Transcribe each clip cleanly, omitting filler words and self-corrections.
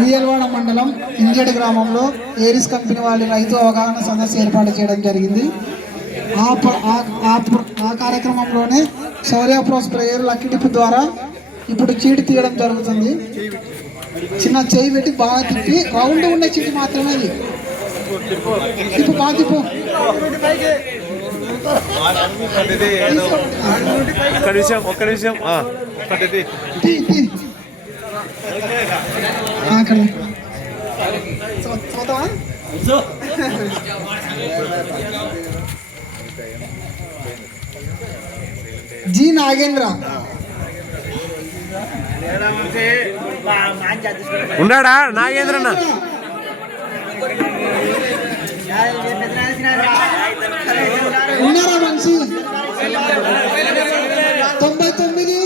ఉయ్యలవాడ మండలం ఇంజేడు గ్రామంలో Aries company వాళ్ళ రైతు అవగాహన సదస్సు ఏర్పాటు చేయడం జరిగింది. ఆ కార్యక్రమంలోనే Saurya pro sprayer lucky dip ద్వారా ఇప్పుడు చీటి తీయడం జరుగుతుంది. చిన్న చేయి పెట్టి బాగా తిప్పి రౌండ్ ఉండే చీటి మాత్రమే అది తిప్పు, బాగా తిప్పు. ఒక్క నిమిషం జీ నాగేంద్ర ఉన్నాడా? నాగేంద్రన్న ఉన్నారా మనిషి? 99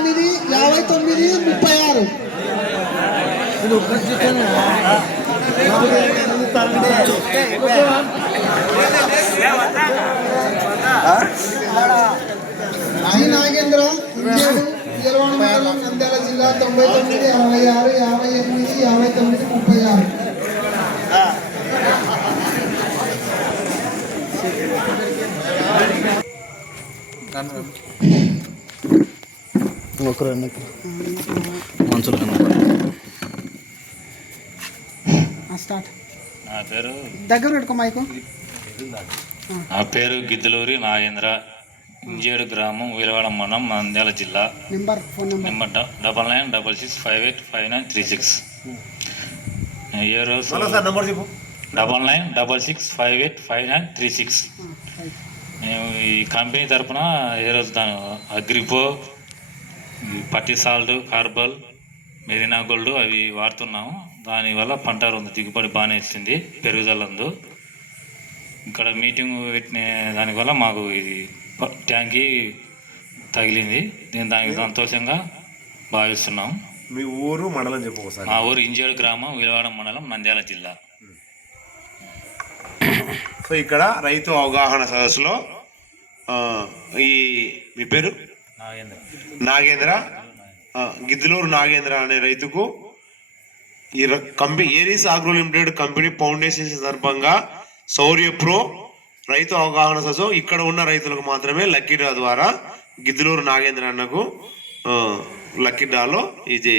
66 58 59 36. జీ నాగేంద్ర ఇంజేడు ఉయ్యలవాడ మండలం నంద్యాల జిల్లా 99 66 58 59 36. నా పేరు గిద్దలూరి నాగేంద్ర, ఇంజేడు గ్రామం, ఉయ్యలవాడ మండలం, నంద్యాల జిల్లా. నెంబర్ 9966585936. ఏ రోజు 9966585936. మేము ఈ కంపెనీ తరఫున ఏ రోజు దాని అగ్రిపో, పట్టి సాల్ట్, కార్బల్, మెరీనా గోల్డ్ అవి వాడుతున్నాము. దానివల్ల పంట దిగుబడి బాగానే ఇస్తుంది, పెరుగుదల ఉంది. ఇక్కడ మీటింగ్ పెట్టిన దానివల్ల మాకు ఇది ట్యాంకీ తగిలింది. నేను దానికి సంతోషంగా భావిస్తున్నాం. మీ ఊరు మండలం చెప్పు. మా ఊరు ఇంజేడు గ్రామం, ఉయ్యలవాడ మండలం, నంద్యాల జిల్లా. సో ఇక్కడ రైతు అవగాహన సదస్సులో మీ పేరు నాగేంద్ర, గిద్దలూరు నాగేంద్ర అనే రైతుకు ఈ company Aries agro limited company foundation సందర్భంగా సౌర్య ప్రో రైతు అవగాహన సదస్సు ఇక్కడ ఉన్న రైతులకు మాత్రమే లక్కీ డ్రా ద్వారా గిద్దలూరు నాగేంద్ర అన్నకు లక్కీ డ్రాలో ఇది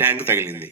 ట్యాంక్ తగిలింది.